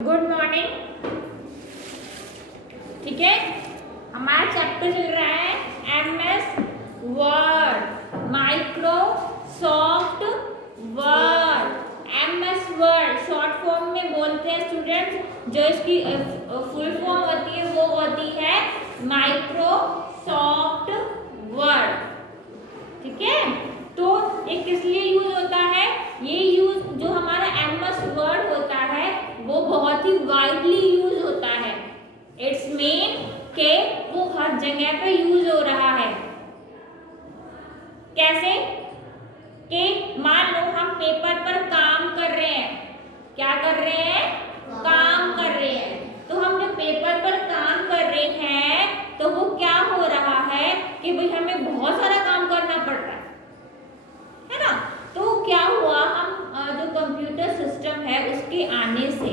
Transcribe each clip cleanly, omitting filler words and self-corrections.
Good morning. ठीक है, हमारा चैप्टर चल रहा है MS word, Microsoft word. MS word short form में बोलते हैं स्टूडेंट्स, जो इसकी फुल फॉर्म होती है वो होती है माइक्रोसॉफ्ट वर्ड। ठीक है, तो ये किस लिए यूज होता है? ये यूज जो हमारा MS वर्ड होता है वो बहुत ही वाइडली यूज होता है। इट्स मीन के वो हर जगह पे यूज हो रहा है। कैसे कि मान लो हम पेपर पर काम कर रहे हैं। क्या कर रहे हैं? काम कर रहे हैं। तो हम जब पेपर पर काम कर रहे हैं तो वो क्या हो रहा है कि भाई हमें बहुत सारा काम करना पड़ रहा है ना। तो क्या हुआ, हम जो कंप्यूटर सिस्टम है उसके आने से,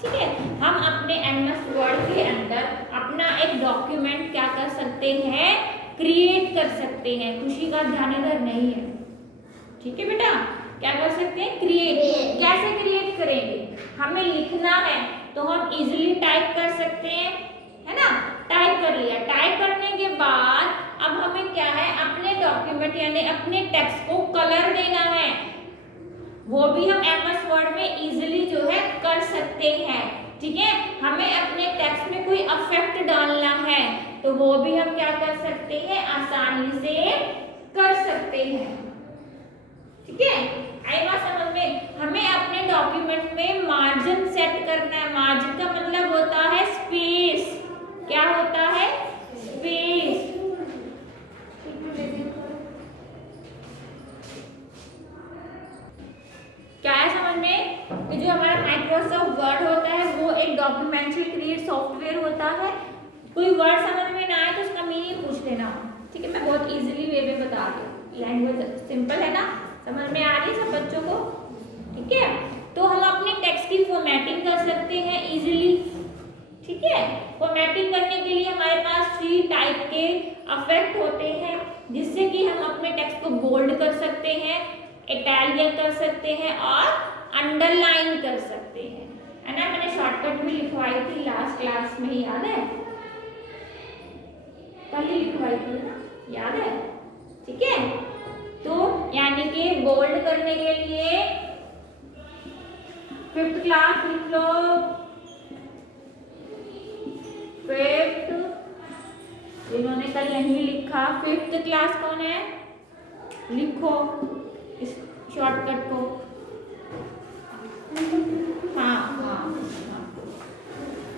ठीक है, हम अपने MS वर्ड के अंदर अपना एक डॉक्यूमेंट क्या कर सकते हैं? क्रिएट कर सकते हैं। खुशी का ध्यान इधर नहीं है, ठीक है बेटा। क्या कर सकते हैं? क्रिएट। कैसे क्रिएट करेंगे? हमें लिखना है तो हम इजीली टाइप कर सकते हैं, है ना। टाइप कर लिया, टाइप करने के बाद अब हमें क्या है, अपने डॉक्यूमेंट यानी अपने टेक्स्ट को कलर देना है। वो भी हम MS वर्ड में इजीली जो है कर सकते हैं। ठीक है, हमें अपने टेक्स्ट में कोई इफेक्ट डालना है तो वो भी हम क्या कर सकते हैं? आसानी से कर सकते हैं। ठीक है, आई बात समझ में? हमें अपने डॉक्यूमेंट में मार्जिन सेट करना है। मार्जिन का मतलब होता है स्पेस। क्या होता है? स्पेस। क्या है समझ में कि जो हमारा माइक्रोसॉफ्ट वर्ड होता है वो एक डॉक्यूमेंट्री क्रिएट सॉफ्टवेयर होता है। कोई वर्ड समझ में ना आए तो उसका मीनिंग पूछ लेना, ठीक है। मैं बहुत इजीली वे में बता रही हूँ, लैंग्वेज सिंपल है ना, समझ में आ रही है सब बच्चों को? ठीक है, तो हम अपने टेक्स्ट की फॉर्मेटिंग कर सकते हैं इजीली। ठीक है, फॉर्मेटिंग करने के लिए हमारे पास 3 टाइप के इफेक्ट होते हैं जिससे कि हम अपने टेक्स्ट को बोल्ड कर सकते हैं, इटैलिक कर सकते हैं और अंडरलाइन कर सकते हैं, है ना। मैंने शॉर्टकट में लिखवाई थी लास्ट क्लास में, याद है? कल ही लिखवाई थी ना, याद है? ठीक है, तो यानी कि बोल्ड करने के लिए 5th क्लास लिख लो। 5th, इन्होंने कल नहीं लिखा। 5th क्लास कौन है? लिखो इस शॉर्टकट को। हाँ हाँ हाँ,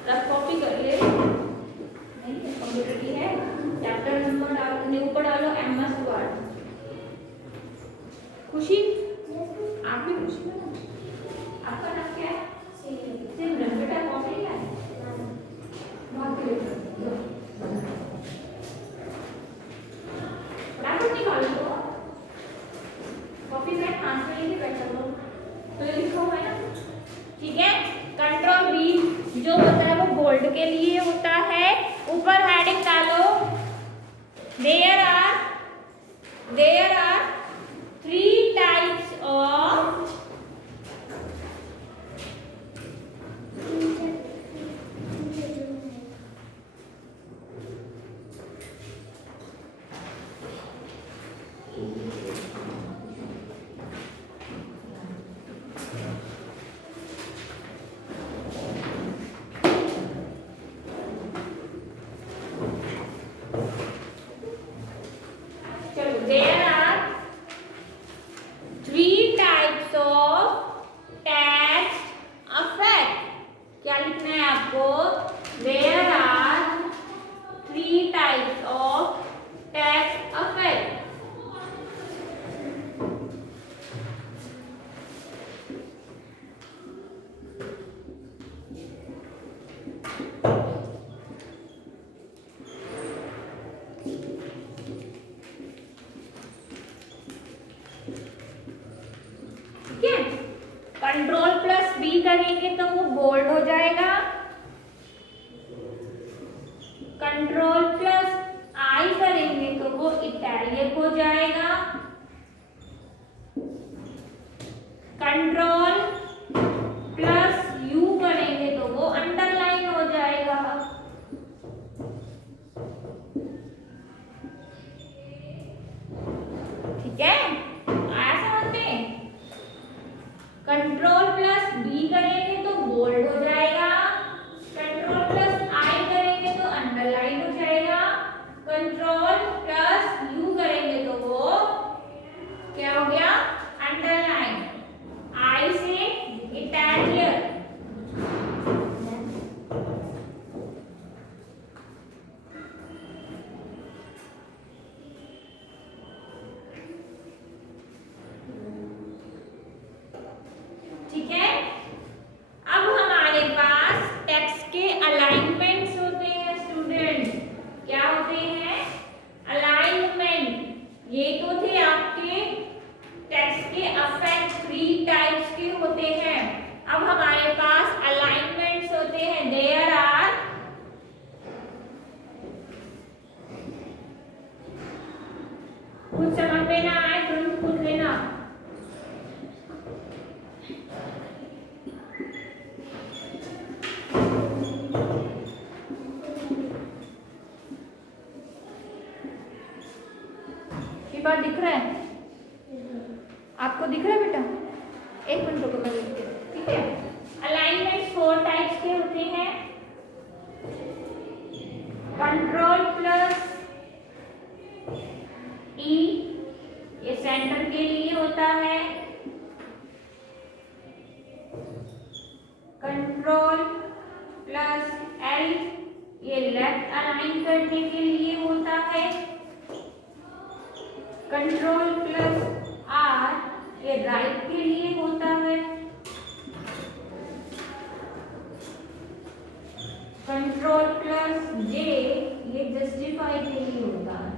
रफ कॉपी कर ले। नहीं कंप्यूटर की है, चैप्टर नंबर डालो, ऊपर डालो MS वर्ड। खुशी, आप भी खुशी हो? आपका नाम क्या है? सिमरन। बेटा कॉपी क्या है? फटाफट निकाल लो, कॉपी पेन हाथ में लेके बैठा लो। तो ये लिखा हुआ है ना, ठीक है। कंट्रोल B जो होता है वो बोल्ड के लिए होता है। ऊपर हेडिंग डालो, there are 3 types of there are 3 types of text effect। क्या लिखना है आपको? There are 3 types of text effect। Control+B करेंगे तो वो बोल्ड हो जाएगा। Control+I करेंगे तो वो इटैलिक हो जाएगा। Control+U करेंगे लेफ्ट अलाइन करने के लिए होता है कंट्रोल प्लस आर, ये राइट के लिए होता है कंट्रोल प्लस जे, ये जस्टिफाई के लिए होता है।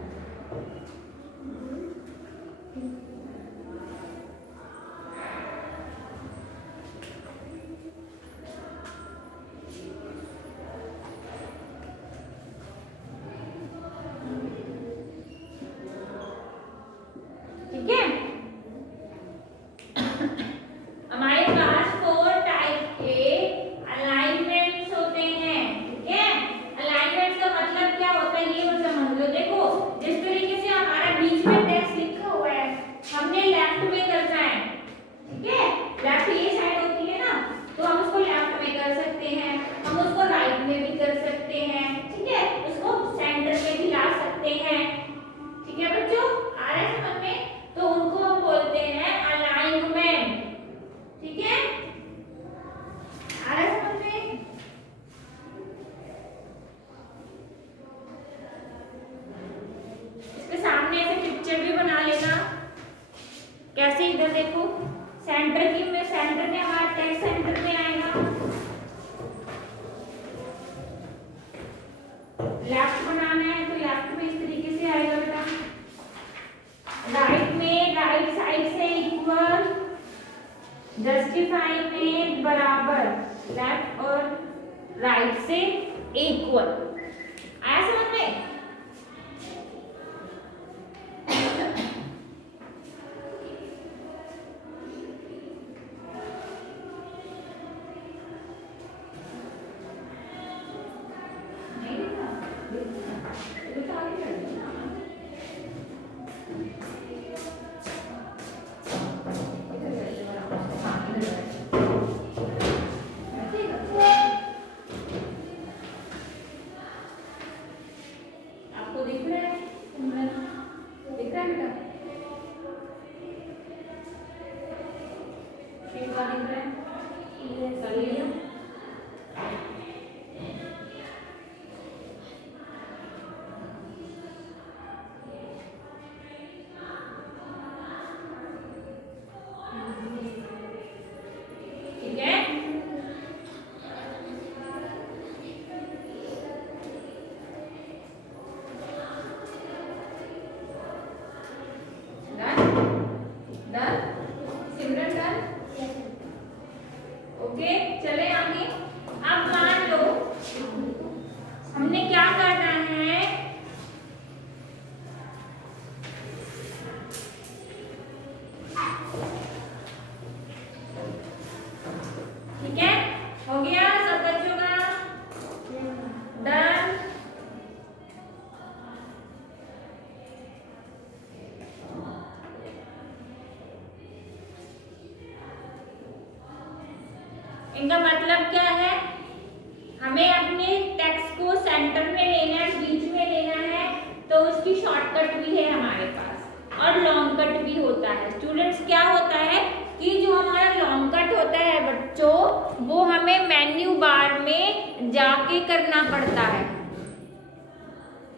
ठीक है, हमारे पास 4 टाइप के अलाइनमेंट्स होते हैं। ठीक है, अलाइनमेंट्स का मतलब क्या होता है ये समझ लो। देखो जिस तरीके से हमारा बीच में टेक्स्ट लिखा हुआ है, हमने लेफ्ट में करना है। ठीक है, लेफ्ट ये साइड होती है ना, तो हम उसको लेफ्ट में कर सकते हैं, हम उसको राइट में भी कर सकते हैं। ठीक है, उसको सेंटर में भी ला सकते हैं। ठीक है बच्चों, आ रहा है समझ में? तो उनको हम बोलते हैं अलाइनमेंट। ठीक है, आ रहा है समझ में? इसके सामने ऐसे पिक्चर भी बना लेना। कैसे, इधर देखो, सेंटर की में, सेंटर में हमारा टेक्स्ट सेंटर में आएगा। लेफ्ट बनाना है तो लेफ्ट में इस तरीके से आएगा बेटा। राइट में राइट साइड से इक्वल, जस्टिफाई में बराबर, लेफ्ट और राइट से इक्वल। आया समझ में? आपको दिख रहा है? दिख रहा है बेटा? दिख रहा है? कर लिया? ठीक है, डन, सिमरन डन। ओके, चले आगे। अब मान लो हमने क्या करना है, ठीक है, हो गया सब बच्चों का? डन। इनका मतलब क्या है, हमें अपने टेक्स्ट को सेंटर में लेना है, बीच में लेना है, तो उसकी शॉर्टकट भी है हमारे पास और लॉन्ग कट भी होता है। स्टूडेंट्स, क्या होता है कि जो हमारा लॉन्ग कट होता है बच्चों, वो हमें मेन्यू बार में जाके करना पड़ता है।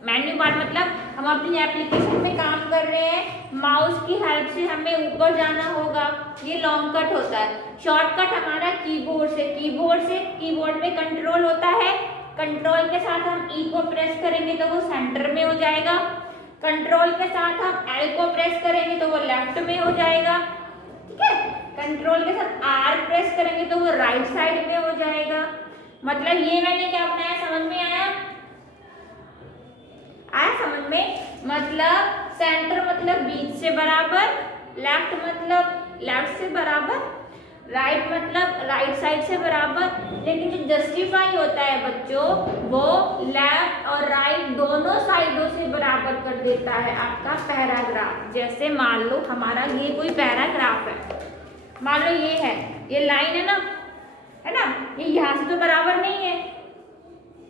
मेन्यू बार मतलब हम अपनी एप्लीकेशन में काम कर रहे हैं, माउस की हेल्प से हमें ऊपर जाना होगा, ये लॉन्ग कट होता है। शॉर्टकट हमारा कीबोर्ड से, कीबोर्ड में कंट्रोल होता है, कंट्रोल के साथ हम ई को प्रेस करेंगे तो वो सेंटर में हो जाएगा, कंट्रोल के साथ हम एल को प्रेस करेंगे तो वो लेफ्ट में हो जाएगा। ठीक है, कंट्रोल के साथ आर प्रेस करेंगे तो वो राइट साइड में हो जाएगा। मतलब ये मैंने क्या बनाया, समझ में आया? आया समझ में? मतलब सेंटर मतलब बीच से बराबर, लेफ्ट मतलब लेफ्ट से बराबर, राइट मतलब राइट साइड से बराबर। लेकिन जो जस्टिफाई होता है बच्चों, वो लेफ्ट और राइट दोनों साइडों से बराबर कर देता है आपका पैराग्राफ। जैसे मान लो हमारा ये कोई पैराग्राफ है, मान लो ये है, ये लाइन है ना, ये यहाँ से तो बराबर नहीं है,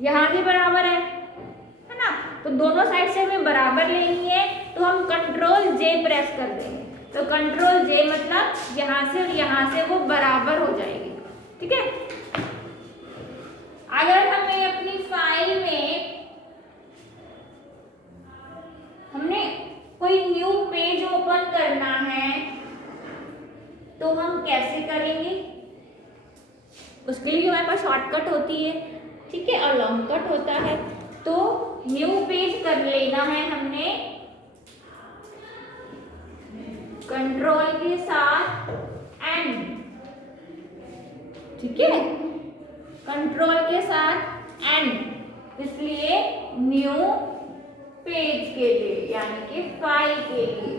यहाँ से बराबर है ना, तो दोनों साइड से हमें बराबर लेनी है, तो हम कंट्रोल जे प्रेस कर देंगे। तो कंट्रोल जे मतलब यहाँ से और यहाँ से वो बराबर हो जाएगी। ठीक है, अगर हमें अपनी फाइल में होती है, ठीक है, और लॉन्ग कट होता है। तो न्यू पेज कर लेना है हमने कंट्रोल के साथ एंड, ठीक है, कंट्रोल के साथ एंड, इसलिए न्यू पेज के लिए यानी कि फाइल के लिए,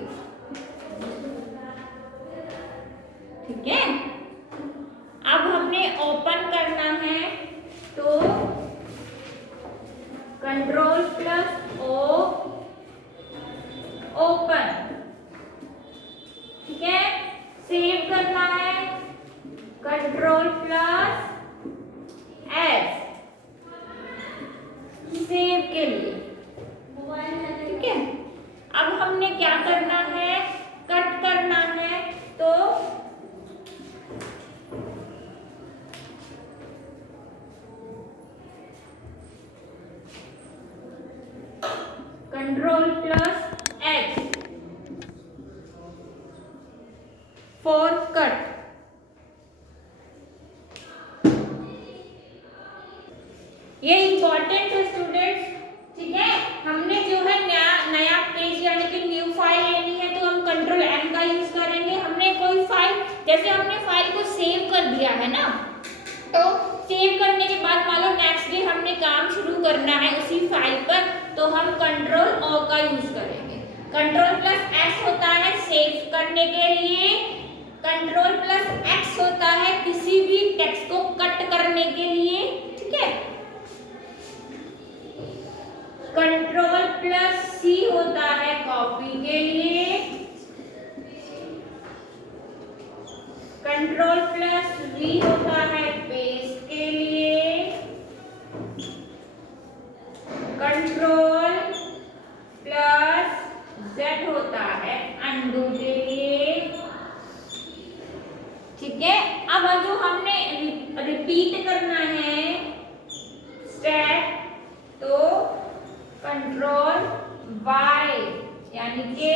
ठीक है। अब हमने ओपन करना है तो कंट्रोल प्लस ओ ओपन, ठीक है। सेव करना है कंट्रोल प्लस एस सेव के लिए, ठीक है। अब हमने क्या करना है, कट करना है तो control plus x for cut. ये इंपॉर्टेंट है स्टूडेंट्स, ठीक है। हमने जो है नया पेज यानी कि न्यू फाइल लेनी है तो हम कंट्रोल एम का यूज करेंगे। हमने कोई फाइल, जैसे हमने फाइल को सेव कर दिया है ना, तो सेव करने के बाद मान लो नेक्स्ट डे हमने काम शुरू करना है उसी फाइल पर, तो हम कंट्रोल ओ का यूज करेंगे। कंट्रोल प्लस एक्स होता है सेव करने के लिए, कंट्रोल प्लस एक्स होता है किसी भी टेक्स्ट को कट करने के लिए, ठीक है। कंट्रोल प्लस सी होता है कॉपी के लिए, कंट्रोल प्लस वी होता है पेस्ट के लिए, कंट्रोल प्लस जेड होता है अनडू के लिए, ठीक है। अब जो हमने रिपीट करना है स्टेप, तो कंट्रोल वाई यानी कि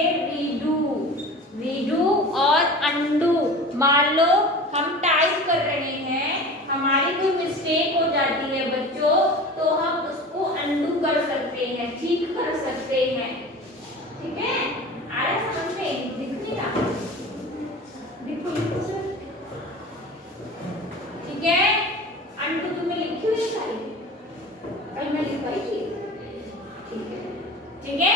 रीडू और अनडू। मान लो हम टाइप कर रहे हैं, हमारी कोई मिस्टेक हो जाती है बच्चों, तो हम उसको अनडू कर सकते हैं, ठीक कर सकते हैं, ठीक है। आ रहा है समझ में, दिख नहीं रहा, देखो ठीक है। अनडू तुमने लिखी हुई सारी, कल मैं लिखवाई थी, ठीक है।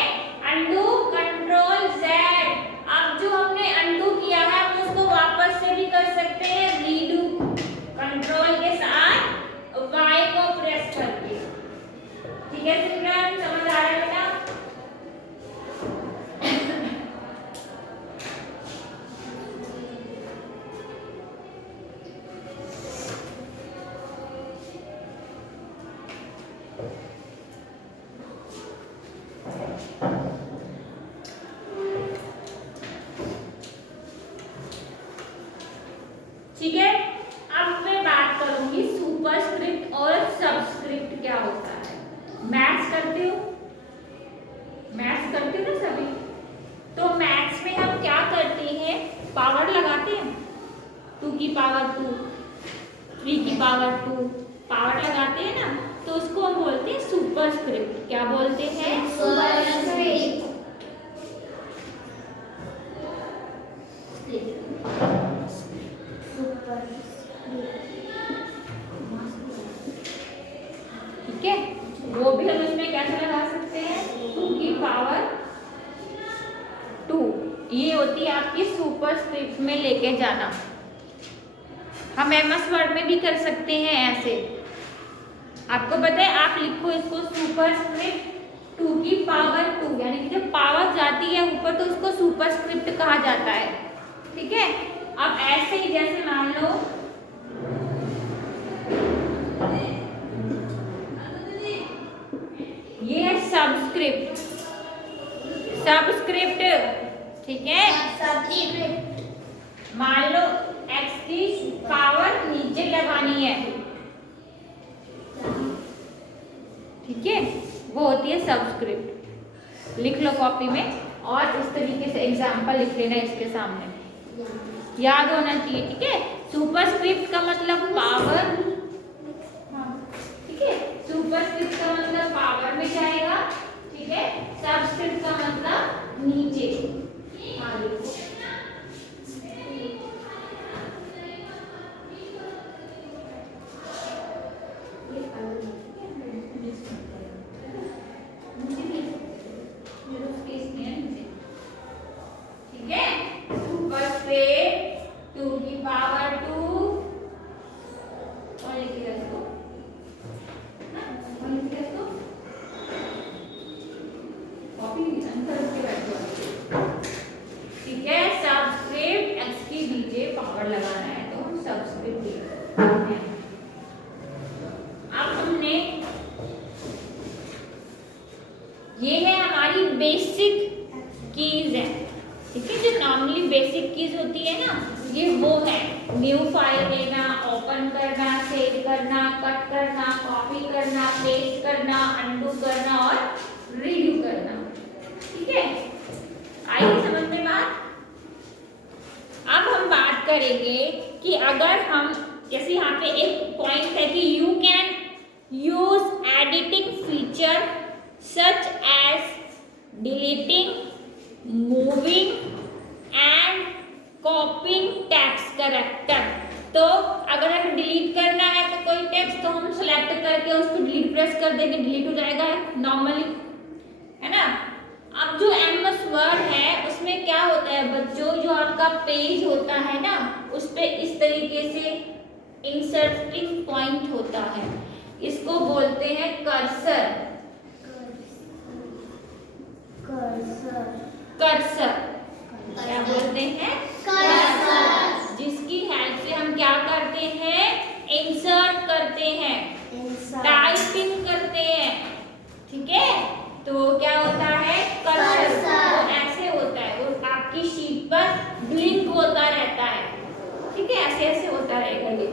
Undo control Z. अब जो हमने अनडू किया है हम उसको वापस से भी कर सकते हैं रीडू, कंट्रोल के साथ वाई को प्रेस करके, ठीक है। चिल्ड्रन समझ आ रहा है बेटा? ठीक है। अब मैं बात करूंगी सुपरस्क्रिप्ट और सबस्क्रिप्ट क्या होता है। मैथ्स करते हो, मैथ्स करते हो ना सभी, तो मैथ्स में हम क्या करते हैं, पावर लगाते हैं, 2 की पावर 2, 3 की पावर 2, पावर लगाते हैं ना, तो उसको हम बोलते हैं सुपरस्क्रिप्ट। क्या बोलते हैं? सुपरस्क्रिप्ट। ठीक है, वो भी हम इसमें कैसे लगा सकते हैं, 2 की पावर 2, ये होती है आपकी सुपरस्क्रिप्ट में लेके जाना। हम एमएस वर्ड में भी कर सकते हैं ऐसे, आपको पता है, आप लिखो इसको सुपरस्क्रिप्ट 2 की पावर 2, यानी कि जब पावर जाती है ऊपर तो उसको सुपरस्क्रिप्ट कहा जाता है, ठीक है। अब ऐसे ही जैसे मान लो ये है सबस्क्रिप्ट, सबस्क्रिप्ट, ठीक है। सबस्क्रिप्ट मान लो x की पावर नीचे लगानी है, ठीक है, वो होती है सबस्क्रिप्ट। लिख लो कॉपी में और इस तरीके से एग्जाम्पल लिख लेना इसके सामने, याद होना चाहिए, ठीक है। सुपरस्क्रिप्ट का मतलब पावर भी जाएगा, ठीक है। सबस्क्रिप्ट का मतलब नीचे। हाँ देखो ठीक है। ऊपर पे 2 की पावर 2 और लिखिएगा इसको, और लिखिएगा इसको, कॉपी अंतर के बैठो, ठीक है। सबस्क्रिप्ट x की नीचे पावर लगाना है तो सबस्क्रिप्ट लिखना है। अब हमने, ये है हमारी बेसिक कीज है, ठीक है। जो नॉर्मली बेसिक कीज होती है ना, ये वो है न्यू फाइल देना, ओपन करना, सेव करना, कट करना, कॉपी करना, पेस्ट करना, अनडू करना और रीडू करना, ठीक है। आई समझ में बात। अब हम बात करेंगे कि अगर हम, जैसे यहाँ पे एक पॉइंट है कि you can use editing feature such as deleting, moving and copying text character. तो अगर हमें डिलीट करना है तो कोई टेक्स्ट, तो हम सेलेक्ट करके उसको डिलीट प्रेस कर देंगे, डिलीट हो जाएगा नॉर्मली, है ना। अब जो एमएस वर्ड है उसमें क्या होता है बच्चों, जो आपका पेज होता है ना, उस पे इस तरीके से इंसर्टिंग पॉइंट होता है, इसको बोलते हैं कर्सर। कर्सर क्या बोलते हैं? कर्सर। जिसकी हेल्प से हम क्या करते हैं? इंसर्ट करते हैं, टाइपिंग करते हैं, ठीक है। तो क्या होता है? कर्सर। वो ऐसे होता है, वो आपकी शीट पर ब्लिंक होता रहता है, ठीक है। ऐसे ऐसे होता रहेगा ये,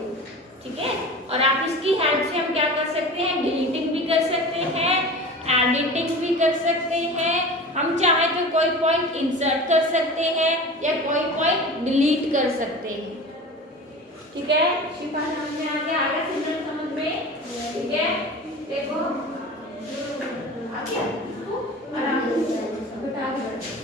ठीक है। और आप इसकी हेल्प से हम क्या कर सकते हैं? डिलीटिंग भी कर सकते हैं, एडिटिंग भी कर सकते हैं, हम चाहे तो कोई पॉइंट इंसर्ट कर सकते हैं या कोई पॉइंट डिलीट कर सकते हैं, ठीक है। शिफा समझ में आ गया सिमरन समझ में, ठीक है। देखो आ गया, आराम से बेटा आगे बढ़ो।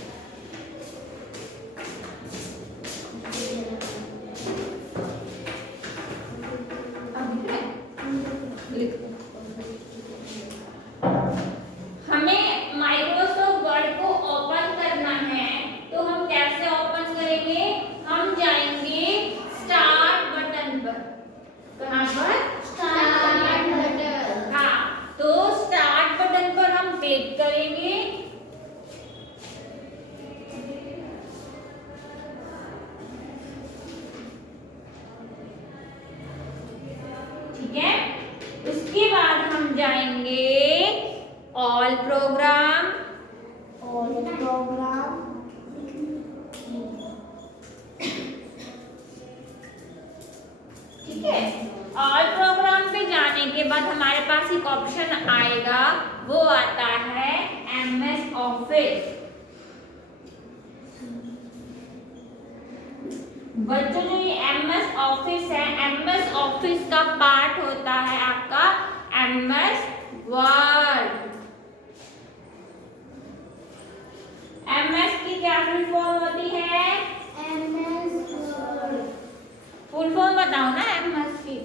हमें माइक्रोसॉफ्ट वर्ड को ओपन करना है, तो हम कैसे ओपन करेंगे? हम जाएंगे स्टार्ट बटन पर। कहाँ पर? Start button. हाँ, तो स्टार्ट बटन पर हम क्लिक करेंगे, ठीक है। उसके बाद हम जाएंगे ऑल प्रोग्राम, ठीक है। ऑल प्रोग्राम पे जाने के बाद हमारे पास एक ऑप्शन आएगा, वो आता है एमएस ऑफिस। बच्चों जो ये एमएस ऑफिस है, एमएस ऑफिस का पार्ट होता है आपका एमएस वर्ड। एमएस की क्या फुल फॉर्म होती है? MS word. फुल फॉर्म बताओ ना एमएस की।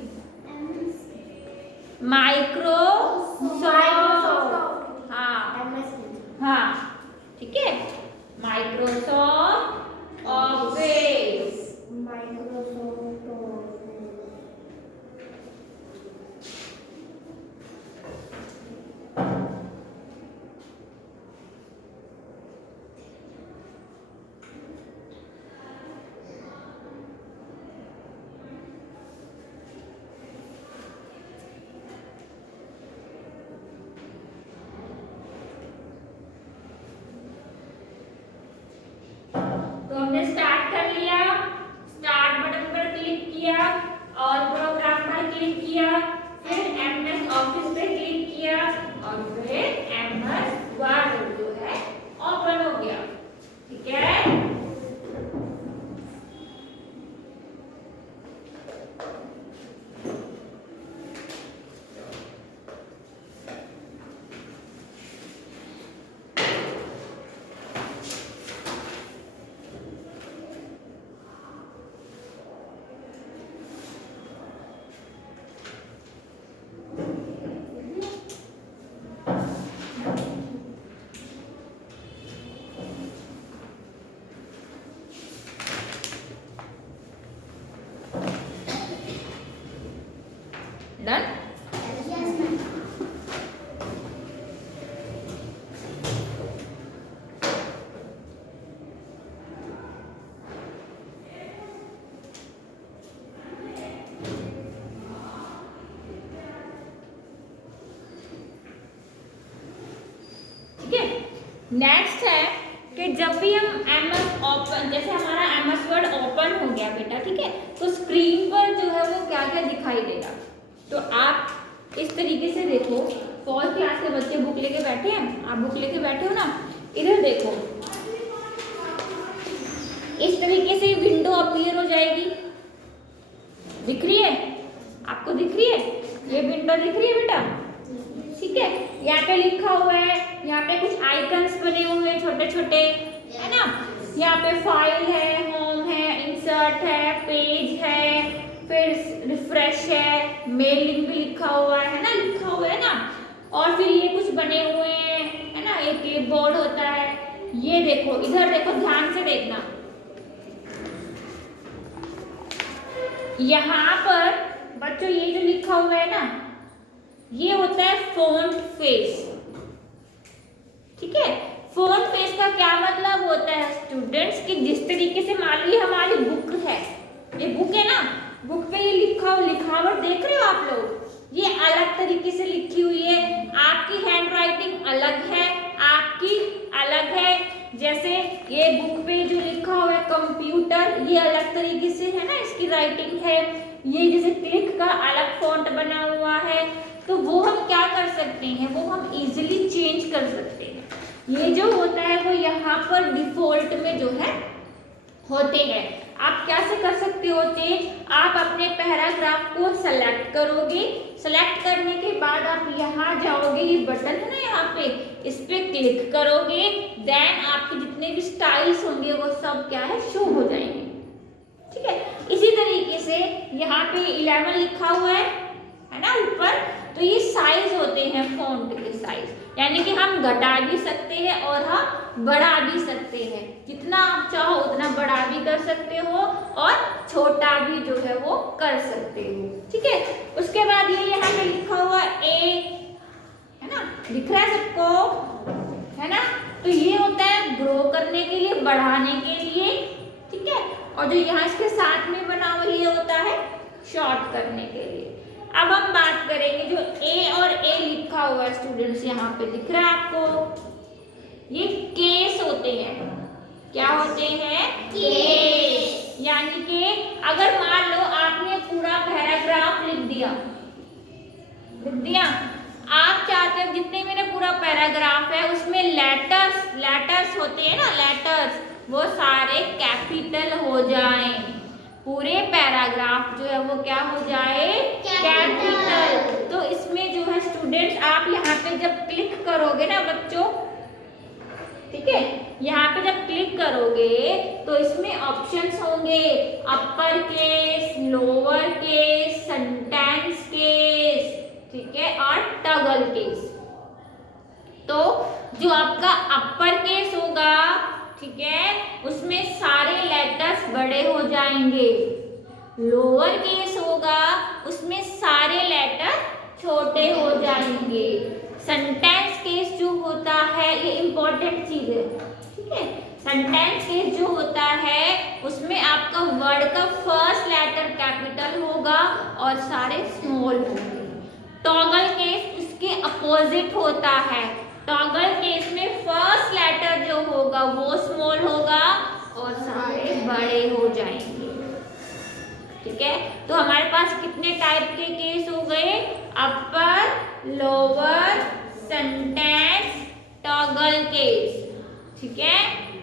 माइक्रोसॉफ्ट। हाँ हाँ, ठीक है। Microsoft office. नेक्स्ट है कि जब भी हम MS ओपन, जैसे हमारा MS वर्ड ओपन हो गया बेटा, ठीक है, तो स्क्रीन पर जो है वो क्या क्या दिखाई देगा। तो आप इस तरीके से देखो, 4th क्लास के बच्चे बुक लेके बैठे हैं, आप बुक लेके बैठे हो ना, इधर देखो, इस तरीके से विंडो अपीयर हो जाएगी, दिख रही है आपको, दिख रही है, ये विंडो दिख रही है बेटा, ठीक है। यहाँ पे लिखा हुआ है, यहाँ पे कुछ आइकन्स बने हुए हैं छोटे छोटे, है ना। यहाँ पे फाइल है, होम है, इंसर्ट है, पेज है, फिर रिफ्रेश है, मेल लिंक भी लिखा हुआ है ना, लिखा हुआ है ना। और फिर ये कुछ बने हुए हैं, है ना, एक क्लिपबोर्ड होता है। ये देखो, इधर देखो, ध्यान से देखना, यहाँ पर बच्चों ये जो लिखा हुआ है ना, ये होता है फॉन्ट फेस, ठीक है। फॉन्ट फेस का क्या मतलब होता है स्टूडेंट्स, कि जिस तरीके से मान लीजिए हमारी बुक है, ये बुक है ना, बुक पे ये लिखावट देख रहे हो आप लोग, ये अलग तरीके से लिखी हुई है, आपकी हैंड राइटिंग अलग है, आपकी अलग है। जैसे ये बुक पे जो लिखा हुआ है कंप्यूटर, ये अलग तरीके से है ना, इसकी राइटिंग है। ये जैसे क्लिक का अलग फॉन्ट बना हुआ है, तो वो हम क्या कर सकते हैं, वो हम इजीली चेंज कर सकते हैं। ये जो होता है वो यहाँ पर डिफॉल्ट में जो है होते हैं। आप कैसे कर सकते हो चेंज, आप अपने पैराग्राफ को सेलेक्ट करोगे, सेलेक्ट करने के बाद आप यहाँ जाओगे, ये बटन है ना यहाँ पे, इस पे क्लिक करोगे, देन आपके जितने भी स्टाइल्स होंगे वो सब क्या है, शो हो जाएंगे, ठीक है। इसी तरीके से यहाँ पे 11 लिखा हुआ है ना ऊपर, तो ये साइज होते हैं फॉन्ट के साइज, यानी कि हम घटा भी सकते हैं और हम बढ़ा भी सकते हैं, जितना आप चाहो उतना बड़ा भी कर सकते हो और छोटा भी जो है वो कर सकते हो, ठीक है। उसके बाद ये यहाँ पे लिखा हुआ ए, है ना, दिख रहा है सबको, है ना, तो ये होता है ग्रो करने के लिए, बढ़ाने के लिए, ठीक है। और जो यहाँ इसके साथ में बना हुआ ये होता है शॉर्ट करने के लिए। अब हम बात करेंगे जो ए और ए लिखा हुआ है स्टूडेंट्स, यहाँ पे दिख रहा है आपको, ये केस होते हैं, क्या होते हैं, केस। यानी कि अगर मान लो आपने पूरा पैराग्राफ लिख दिया, आप चाहते हो जितने मेरे पूरा पैराग्राफ है उसमें लेटर्स होते हैं ना, लेटर्स, वो सारे कैपिटल हो जाएं, पूरे पैराग्राफ जो है वो क्या हो जाए, कैपिटल। तो इसमें जो है स्टूडेंट्स, आप यहाँ पे जब क्लिक करोगे ना बच्चों, ठीक है, यहाँ पे जब क्लिक करोगे तो इसमें ऑप्शंस होंगे, upper case, lower case, sentence case, ठीक है, और टॉगल केस। तो जो आपका अपर केस होगा, ठीक है, उसमें सारे लेटर्स बड़े हो जाएंगे, लोअर केस होगा उसमें सारे लेटर छोटे हो जाएंगे, सेंटेंस केस जो होता है, ये इंपॉर्टेंट चीज है, ठीक है। सेंटेंस केस जो होता है उसमें आपका वर्ड का फर्स्ट लेटर कैपिटल होगा और सारे स्मॉल होंगे। टॉगल केस इसके अपोजिट होता है, टॉगल केस में फर्स्ट लेटर जो होगा वो स्मॉल होगा और सारे बड़े हो जाएंगे, ठीक है। तो हमारे पास कितने टाइप के केस हो गए, अपर, लोअर, सेंटेंस, टॉगल केस, ठीक है।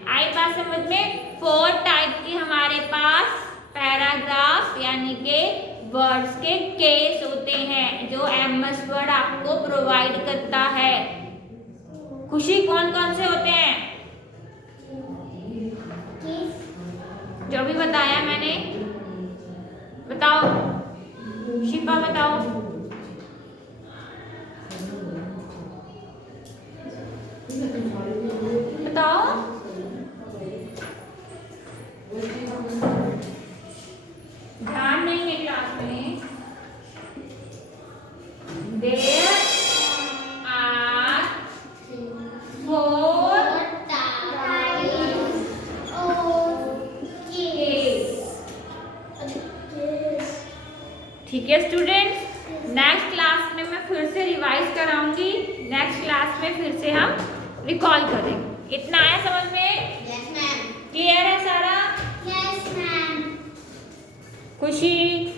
आई बात समझ में, 4 टाइप के हमारे पास पैराग्राफ यानी के वर्ड्स के केस होते हैं जो MS वर्ड आपको प्रोवाइड करता है। खुशी, कौन कौन से होते हैं, जो भी बताया मैंने, बताओ, शिफा बताओ, बताओ, ध्यान नहीं है क्लास में। देयर आर 4 ठीक है स्टूडेंट्स, नेक्स्ट क्लास में मैं फिर से रिवाइज कराऊंगी, नेक्स्ट क्लास में फिर से हम रिकॉल करेंगे। इतना आया समझ में? Yes ma'am. क्लियर है सारा? Yes ma'am. खुशी